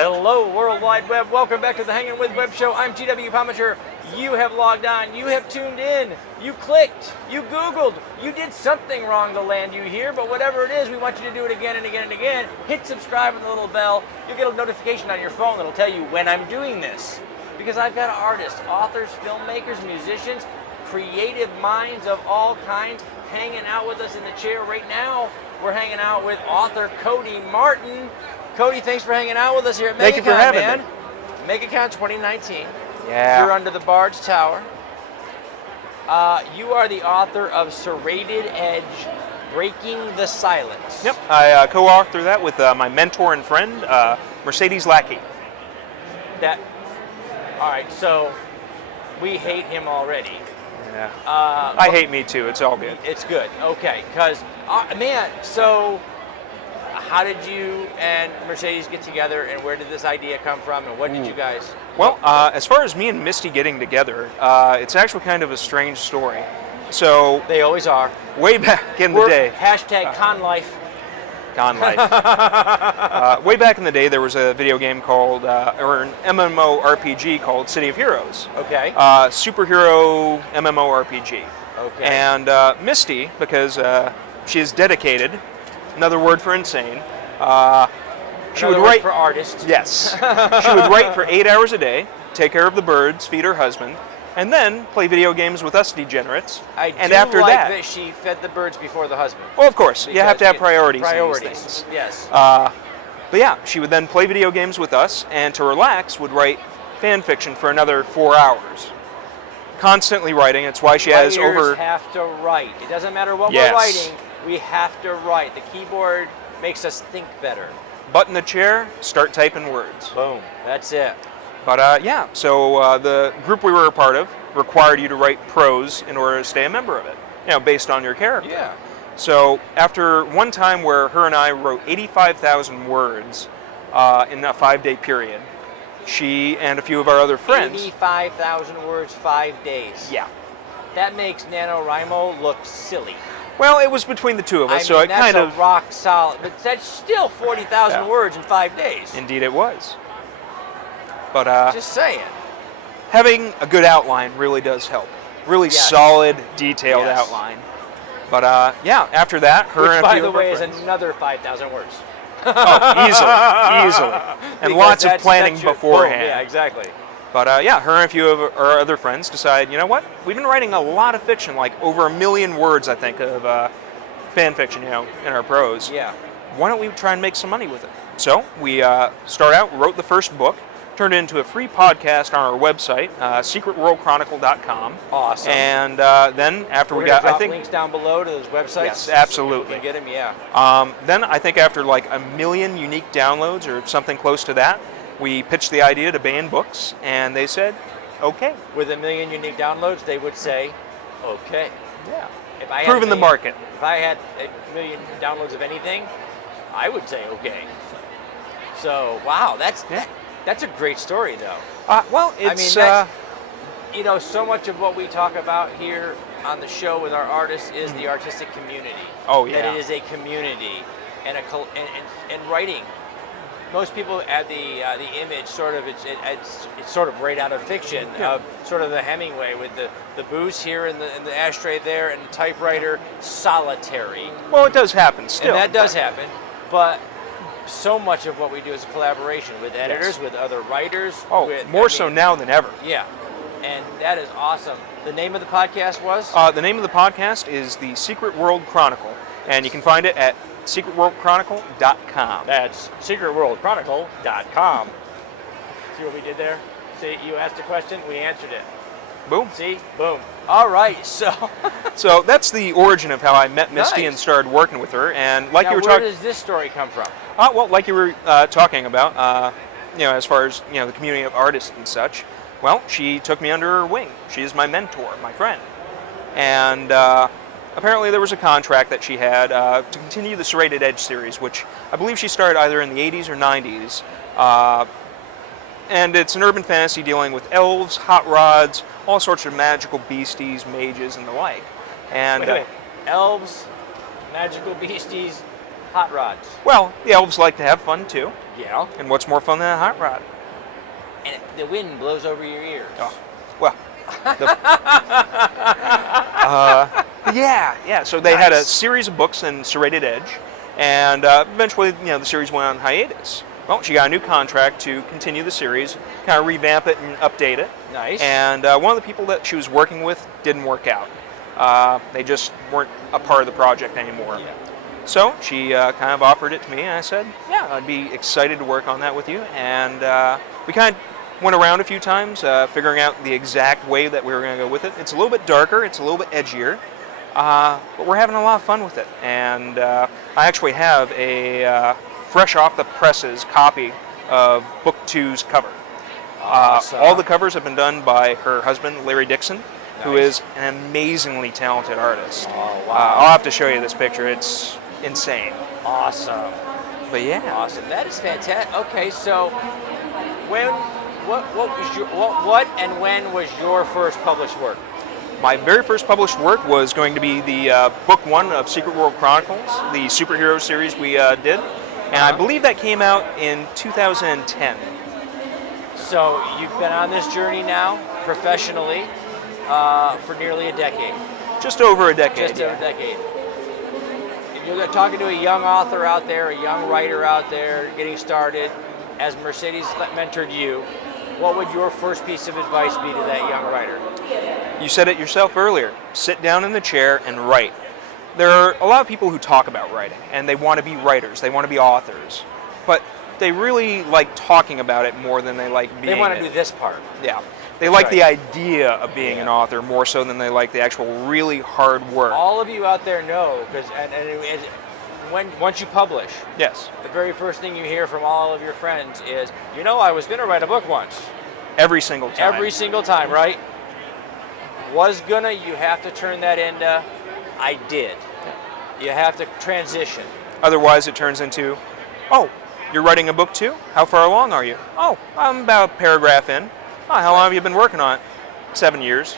Hello, World Wide Web. Welcome back to the Hangin with Web Show. I'm GW Pomichter. You have logged on. You have tuned in. You clicked. You Googled. You did something wrong to land you here, but whatever it is, we want you to do it again and again and again. Hit subscribe with the little bell. You'll get a notification on your phone that'll tell you when I'm doing this. Because I've got artists, authors, filmmakers, musicians, creative minds of all kinds hanging out with us in the chair right now. We're hanging out with author Cody Martin. Cody, thanks for hanging out with us here at MegaCon, Thank you for having me. MegaCon 2019. Yeah. You're under the Barge Tower. You are the author of Serrated Edge, Breaking the Silence. Yep. I co-authored that with my mentor and friend, Mercedes Lackey. All right, so we hate him already. Yeah. I hate me too. It's all good. It's good. Okay, because, man, so how did you and Mercedes get together, and where did this idea come from, and what did you guys... Well, as far as me and Misty getting together, it's actually kind of a strange story. So They always are. way back in the day... Hashtag con life. Con life. Way back in the day, there was a video game called, or an MMORPG called City of Heroes. Okay. Superhero MMORPG. Okay. And Misty, because she is dedicated, another word for insane, she would write for artists. Yes. She would write for 8 hours a day, take care of the birds, feed her husband, and then play video games with us degenerates. And after that, she fed the birds before the husband. Well, of course, you have to have priorities. Priorities, in these things. yes. But yeah, she would then play video games with us, and to relax, would write fan fiction for another 4 hours. Constantly writing. It's why she has over... Writers have to write. It doesn't matter what Yes. we're writing. We have to write. The keyboard makes us think better. Butt in the chair, start typing words. Boom. That's it. But yeah, so the group we were a part of required you to write prose in order to stay a member of it, based on your character. Yeah. So after one time where her and I wrote 85,000 words in a 5-day period, she and a few of our other friends... 85,000 words, 5 days. Yeah. That makes NaNoWriMo look silly. Well, it was between the two of us, so it that's kind of... a rock solid, but that's still 40,000 words in 5 days. Indeed it was. But Just saying. having a good outline really does help. Really solid, detailed outline. But yeah, after that, her Which, and a by few the of our way, is friends... another 5,000 words. Oh, easily. And Because lots of that's planning your- beforehand. Boom, yeah, exactly. But yeah, her and a few of our other friends decided, you know what? We've been writing a lot of fiction, like over 1 million words, I think, of fan fiction, in our prose. Yeah. Why don't we try and make some money with it? So we wrote the first book, turned it into a free podcast on our website, secretworldchronicle.com. Awesome. And then after We're we gonna got, drop links down below to those websites. Yes, absolutely. So you can get them, yeah. Then I think after like 1 million unique downloads or something close to that, we pitched the idea to Ban Books, and they said, okay. With 1 million unique downloads, they would say, okay. Yeah. If I had Proving the market. If I had 1 million downloads of anything, I would say okay. So, wow, that's a great story, though. Well, it's... so much of what we talk about here on the show with our artists is the artistic community. Oh, yeah. That it is a community and writing. Most people add the image sort of it's sort of right out of fiction of sort of the Hemingway with the booze here and the ashtray there and the typewriter, solitary. Well, it does happen still. And that does happen, but so much of what we do is a collaboration with editors, with other writers. Oh, more so now than ever. Yeah, and that is awesome. The name of the podcast was? The name of the podcast is The Secret World Chronicle, and you can find it at secretworldchronicle.com. That's secretworldchronicle.com. See what we did there? See, you asked a question, we answered it. Boom. See? Boom. All right, so... So that's the origin of how I met Misty Nice. and started working with her. And like now, you were where talking... does this story come from? Well, like you were talking about, as far as, the community of artists and such, well, she took me under her wing. She is my mentor, my friend. And apparently there was a contract that she had to continue the Serrated Edge series, which I believe she started either in the 80s or 90s. And it's an urban fantasy dealing with elves, hot rods, all sorts of magical beasties, mages, and the like. And Wait. Elves, magical beasties, Hot rods. Well, the elves like to have fun too. Yeah. And what's more fun than a hot rod? And the wind blows over your ears. Oh, well. Yeah. So they had a series of books in Serrated Edge, and eventually, the series went on hiatus. Well, she got a new contract to continue the series, kind of revamp it and update it. Nice. And one of the people that she was working with didn't work out. They just weren't a part of the project anymore. Yeah. So she kind of offered it to me, and I said, yeah, I'd be excited to work on that with you. And we kind of went around a few times, figuring out the exact way that we were going to go with it. It's a little bit darker, it's a little bit edgier, but we're having a lot of fun with it. And I actually have a fresh off the presses copy of Book 2's cover. Awesome. All the covers have been done by her husband, Larry Dixon, who Nice. is an amazingly talented artist. Oh, wow. I'll have to show you this picture. It's insane. Awesome. But yeah. Awesome. That is fantastic. Okay, so what and when was your first published work? My very first published work was going to be the book 1 of Secret World Chronicles, the superhero series we did. And I believe that came out in 2010. So you've been on this journey now, professionally, for nearly a decade. Just over a decade. Just over a decade. If you're talking to a young author out there, a young writer out there, getting started, as Mercedes mentored you, what would your first piece of advice be to that young writer? You said it yourself earlier. Sit down in the chair and write. There are a lot of people who talk about writing, and they want to be writers, they want to be authors, but they really like talking about it more than they like being They want to it. do this part. Yeah. They like Right. the idea of being an author more so than they like the actual really hard work. All of you out there know, because once you publish, Yes. the very first thing you hear from all of your friends is, I was going to write a book once. Every single time. Every single time, right? You have to turn that into, I did. You have to transition. Otherwise it turns into, oh, you're writing a book too? How far along are you? Oh, I'm about a paragraph in. Oh, how long have you been working on it? 7 years.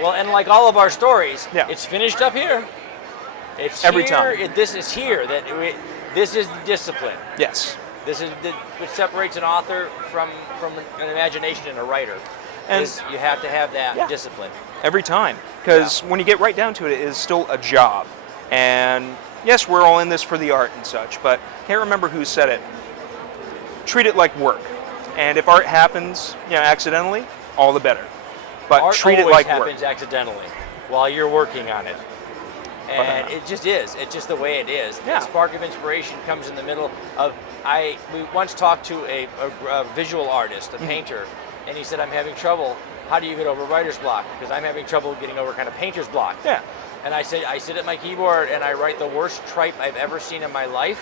Well, and like all of our stories, Yeah. it's finished up here. It's Every here, time. This is here. This is the discipline. Yes. This is what separates an author from an imagination and a writer. And Is you have to have that Yeah. discipline. every time. Because when you get right down to it, it is still a job. And yes, we're all in this for the art and such, but I can't remember who said it. Treat it like work. And if art happens, accidentally, all the better. But Art treat it always like happens work. accidentally while you're working on it. And it just is. It's just the way it is. Yeah. The spark of inspiration comes in the middle of. We once talked to a visual artist, a painter, and he said, "I'm having trouble. How do you get over writer's block? Because I'm having trouble getting over kind of painter's block." Yeah. And I said, I sit at my keyboard and I write the worst tripe I've ever seen in my life.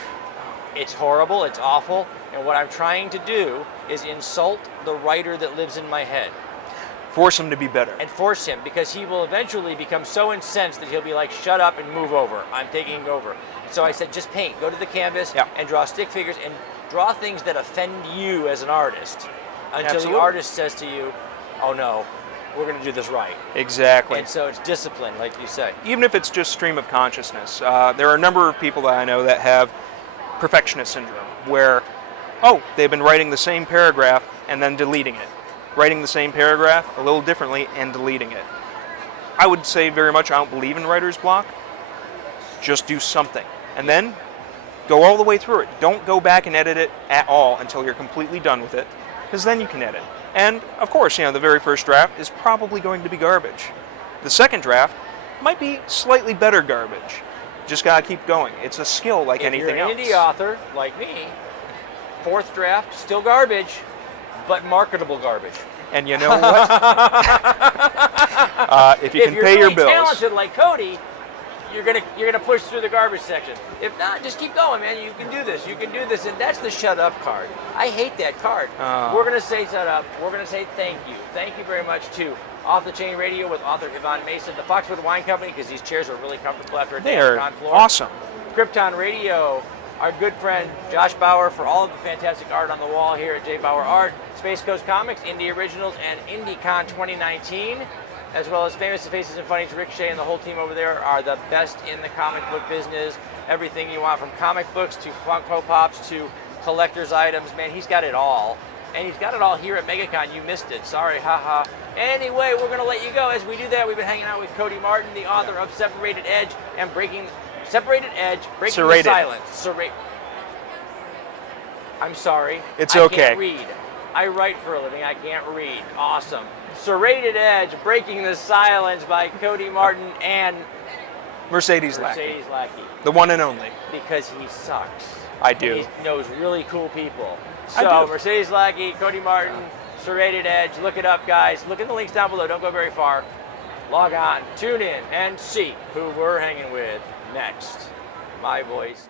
It's horrible. It's awful. And what I'm trying to do is insult the writer that lives in my head. Force them to be better. And force him, because he will eventually become so incensed that he'll be like, shut up and move over. I'm taking over. So I said, just paint. Go to the canvas and draw stick figures and draw things that offend you as an artist until Absolutely. the artist says to you, oh no, we're going to do this right. Exactly. And so it's discipline, like you say. Even if it's just stream of consciousness, there are a number of people that I know that have perfectionist syndrome, where, they've been writing the same paragraph and then deleting it. Writing the same paragraph a little differently and deleting it. I would say very much I don't believe in writer's block. Just do something. And then go all the way through it. Don't go back and edit it at all until you're completely done with it, because then you can edit. And of course, the very first draft is probably going to be garbage. The second draft might be slightly better garbage. Just gotta keep going. It's a skill like anything else. If you're an indie author, like me, fourth draft, still garbage, but marketable garbage. And you know what? If you can pay your bills. If you're really talented like Cody, you're gonna push through the garbage section. If not, just keep going, man. You can do this. You can do this, and that's the shut up card. I hate that card. We're gonna say shut up. We're gonna say thank you. Thank you very much to Off the Chain Radio with author Yvonne Mason, the Foxwood Wine Company, because these chairs are really comfortable after a day on the con floor. Awesome. Krypton Radio, our good friend Josh Bauer for all of the fantastic art on the wall here at J. Bauer Art, Space Coast Comics, Indie Originals, and IndieCon 2019. as well as Famous Faces and Funnies. Ricochet and the whole team over there are the best in the comic book business. Everything you want, from comic books to Funko Pops to collector's items. Man, he's got it all. And he's got it all here at MegaCon. You missed it. Sorry, haha. Anyway, we're going to let you go. As we do that, we've been hanging out with Cody Martin, the author of Separated Edge and Breaking the Silence. I'm sorry. It's okay. I can't read. I write for a living. I can't read. Awesome. Serrated Edge, Breaking the Silence by Cody Martin and Mercedes Lackey. Lackey. The one and only. Because he sucks. I do. He knows really cool people. I So, do. Mercedes Lackey, Cody Martin, Serrated Edge. Look it up, guys. Look in the links down below. Don't go very far. Log on, tune in, and see who we're hanging with next. My voice.